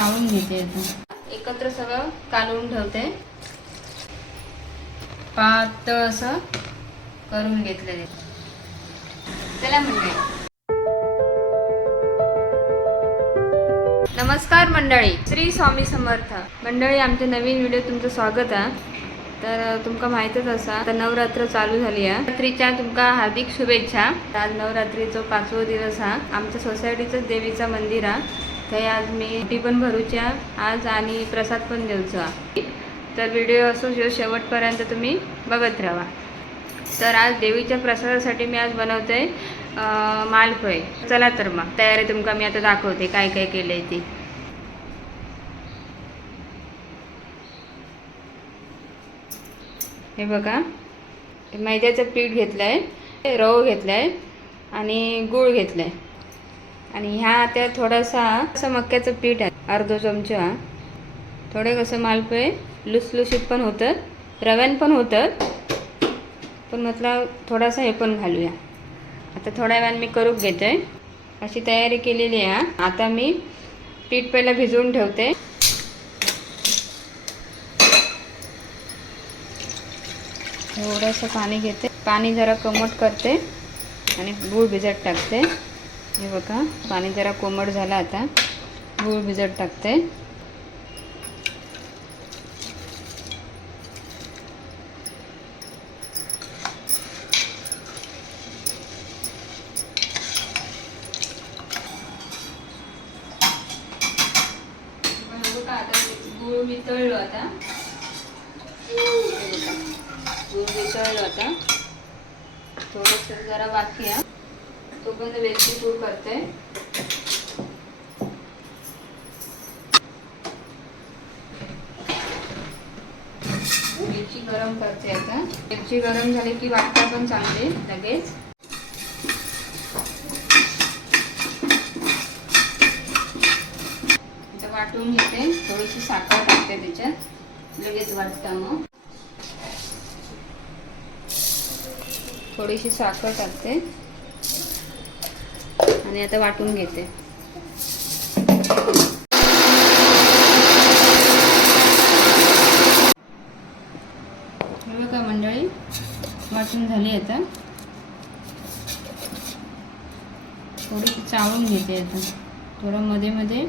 चाळून घेते एकत्र सगळं कालवून ठेवते. पातळ असं करून घेतलेले चला म्हणजे नमस्कार मंडळी. श्री स्वामी समर्थ. मंडळी आमच्या नवीन व्हिडिओ तुमचं स्वागत आहे. तर तुमका माहितच असा तर नवरात्र चालू झाली आहे. रात्रीच्या तुमका हार्दिक शुभेच्छा. आज नवरात्रीचो पाचवो दिवस हा. आमच्या सोसायटीचंच देवीचा मंदिर आहे. तर आज मी टी पण भरूच्या आज आणि प्रसाद पण देऊचा. तर व्हिडिओ असो जो शेवटपर्यंत तुम्ही बघत राहा. तर आज देवीच्या प्रसादासाठी मी आज बनवते अं, चला तर मग तयारी तुमका मी आता दाखवते काय काय केलं आहे ते. हे बघा मैद्याचं पीठ घेतलं आहे रव घेतला आहे आणि गूळ घेतलं आहे आणि ह्या त्या थोडासा असं मक्याचं पीठ आहे अर्धो चमचा. थोडे कसं मालपोहे लुसलुशीत पण होतं रव्यान पण होतं. पण म्हटलं थोडासा हे पण घालूया. आता थोड्या वेळानं मी करून घेते. अशी तयारी केलेली आहे आता मी पीठ पहिला भिजवून ठेवते. थोडंसं पाणी घेते. पाणी जरा कमट करते आणि गूळ भिजत टाकते. हे बघा पाणी जरा कोमट झालं आता. गूळ भिजत टाकते. आता गूळ वितळलो आता. गूळ वितळलो आता. थोडंसं जरा बाकी आहे. तोपर्यंत वेलची पूड करते. वेलची गरम करते आता. वेलची गरम झाली की वाटता पण चांगले लगेच. वाटून घेते. थोडीशी साखर टाकते त्याच्यात. लगेच वाटतं मग. थोडीशी साखर टाकते. आणि आता वाटून घेते. का मंडळी वाटून झाली आता. थोडीशी चाळून घेते आता. थोडं मध्ये मध्ये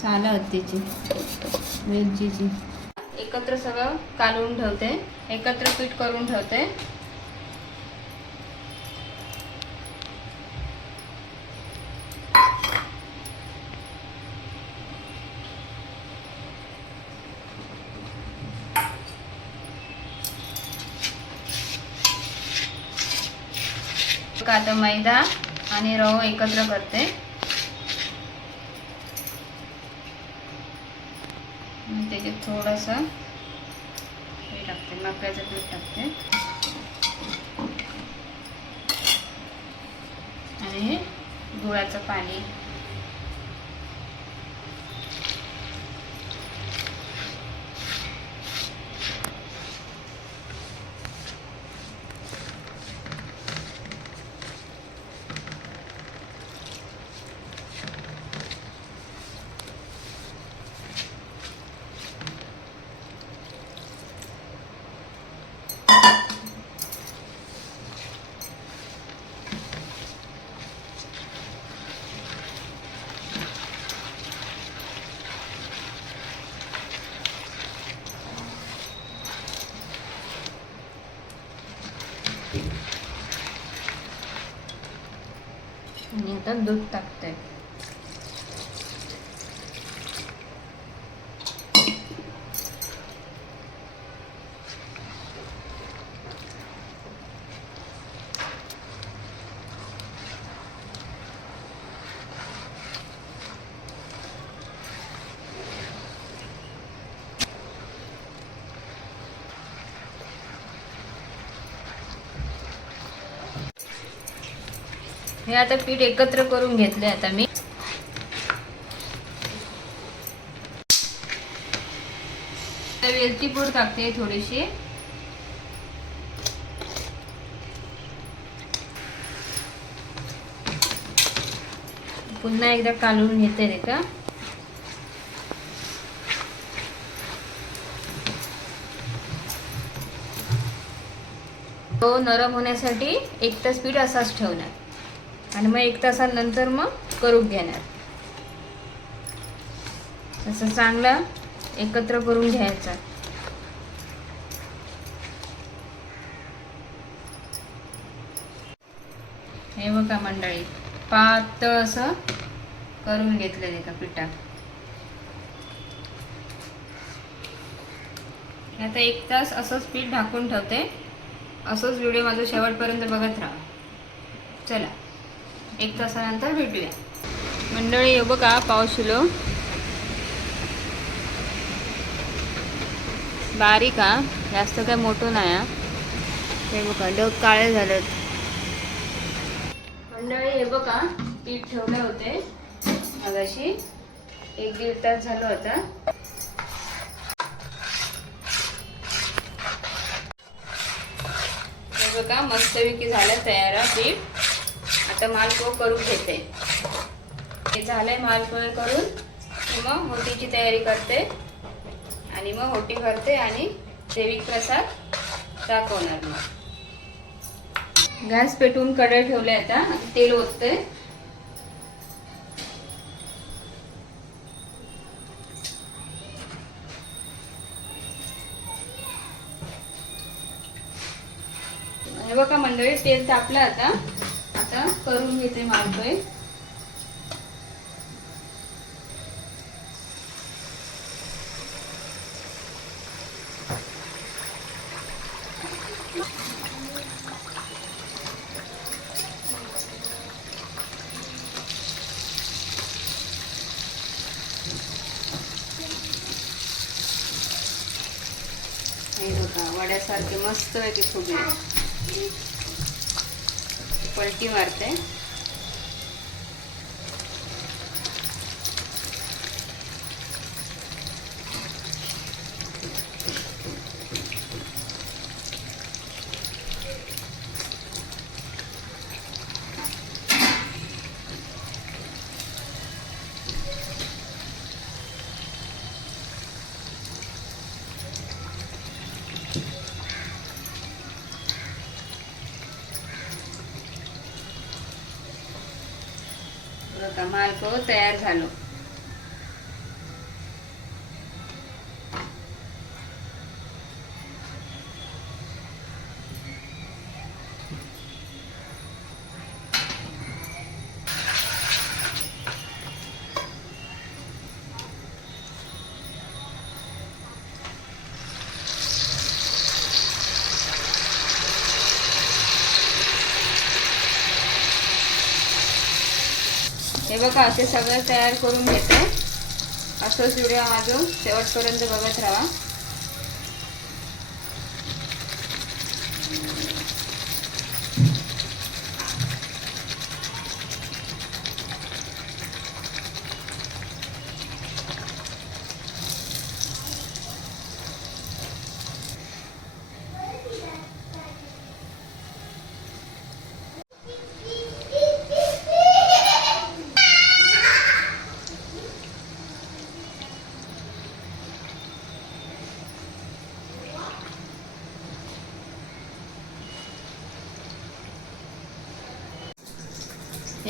साला हत्तीची वेलचीची. एकत्र सगळं कालवून ठेवते. एकत्र पीठ करून ठेवते. का आता मैदा आणि रवा एकत्र करते. त्याच्यात थोडंसं हे टाकते मक्याचं पीठ टाकते. आणि गुळाचं पाणी. आणि आता दूध टाकते हे आता पीठ एकत्र करून घेतले आता मी. वेलतीपूर टाकते थोडीशी. पुन्हा एकदा कालून घेते रे का? तो नरम होण्यासाठी एक तास पीठ असाच ठेवणार. आणि मग एक तासानंतर मग करून घेणार. असं चांगला एकत्र करून घ्यायचा. हे बघा मंडळी पातळ असं करून घेतलं एका पिठात. आता एक तास असंच पीठ ढाकून ठेवते. असंच व्हिडिओ माझा शेवटपर्यंत बघत राहा. चला. एक तासानंतर भेटूया. मंडळी येऊ बघा पाऊस किलो. बारीक हा जास्त काय मोठं नाही हे. बघा डग काळे झालेत. मंडळी हे बघा पीठ ठेवले होते. मगाशी एक दीड तास झालं होता. हे बघा मस्तपैकी झालं तयार पीठ. आता मालपोळ करून घेते. हे झालंय मालपोळ करून. की मग होटीची तयारी करते. आणि मग होटी करते आणि देविक प्रसाद दाखवणार मग. गॅस पेटवून कढई ठेवले आता. आता तेल ओतते. हे बघा मंडळी तेल तापलं आता. आता करून घेते मारतोय. हे बघा वड्यासारखे मस्त आहे ते फुगले por timarte बघा मालपोह तयार झालो. बघा असे सगळं तयार करून घेते. असंच व्हिडिओ माझं शेवटपर्यंत बघत राहा.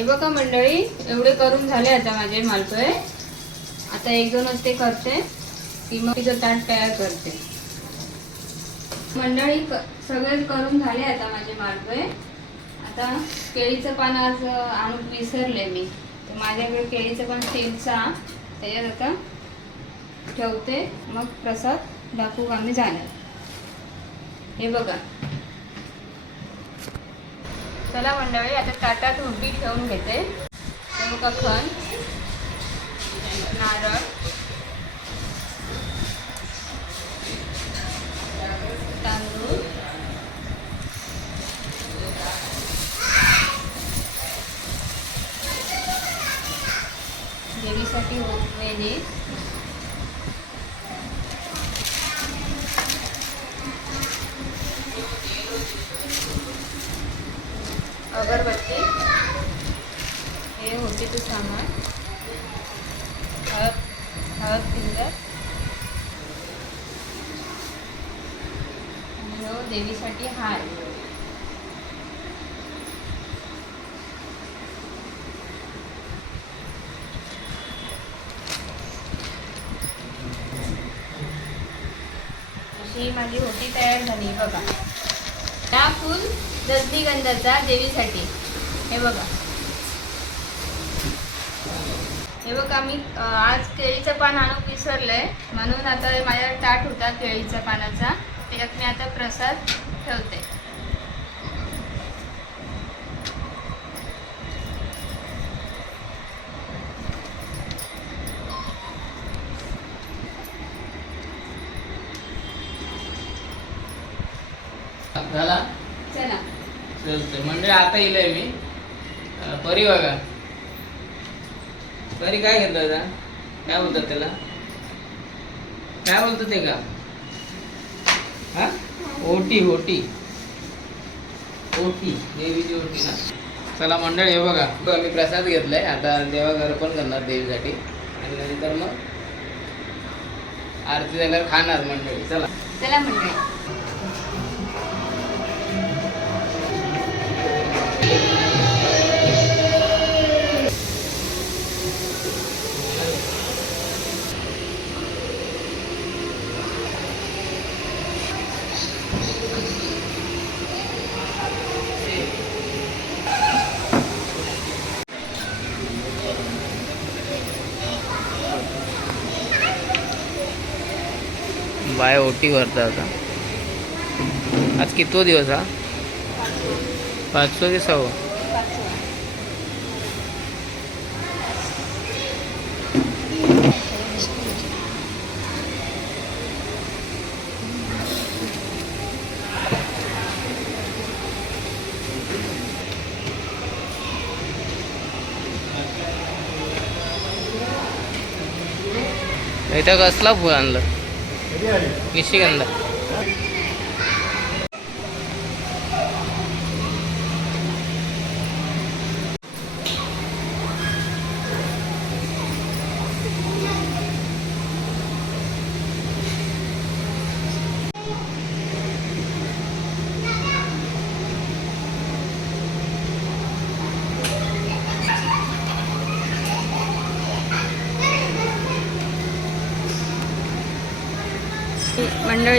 हे बघा मंडळी एवढे करून झाले आता माझे मालपोहे आता एक दोनच ते करते. की मग तिचं ताट तयार करते. मंडळी सगळे करून झाले आता माझे मालपोहे आता केळीचं पान आज आणून विसरले मी. तर माझ्याकडे केळीचं पण स्टीलचा त्याच्यात आता ठेवते. मग प्रसाद दाखवू आम्ही जाणार. हे बघा. चला मंडळी आता ताटात हुड्डी ठेवून घेते. हे नारळ हळद पिंजर. आणि हो देवीसाठी हार. अशी माझी होती तयार झाली बघा. हा फुल रजनीगंधाचा देवीसाठी. हे बघा. हे बघा मी अं, आज केळीचं पान आणून विसरलंय. म्हणून आता माझ्या ताट होता केळीच्या पानाचा. त्याच्यात मी आता प्रसाद ठेवते. झाला? चला. म्हणजे आता येईल मी. परी बघा. परी काय घेतलं होता? काय बोलतात त्याला? काय बोलतात ते का? हा? ओटी ओटी. ओटी देवीची ओटी ना. चला मंडळी हे बघा. मी प्रसाद घेतलाय. आता देवाघर पण करणार देवीसाठी. आणि नंतर मग आरती झाल्यावर खाणार मंडळी. चला. चला मंडळी. बाय ओटी भरता आता आज कितवा दिवस हा? पाचवा की नाही इथं कसला फुल आणलं? निशिगंधा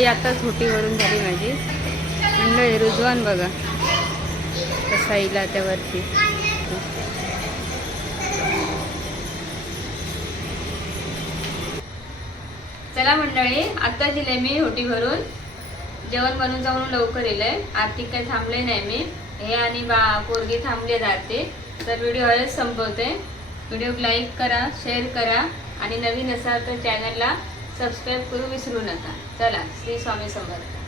मंडळी आताच होटीवरून झाली माझी. मंडळी रुजवान बघा. कसा येईल त्यावरती. चला मंडळी आत्ता दिले मी होटी भरून. जेवण बनून जाऊन लवकर येलंय. आर्थिक काही थांबले नाही मी. हे आणि बा पोरगी थांबले जाते तर व्हिडिओ हळूच संपवते. व्हिडिओ लाईक करा शेअर करा. आणि नवीन असाल तर चॅनलला सबस्क्राईब करू विसरू नका. चला श्री स्वामी समर्थ.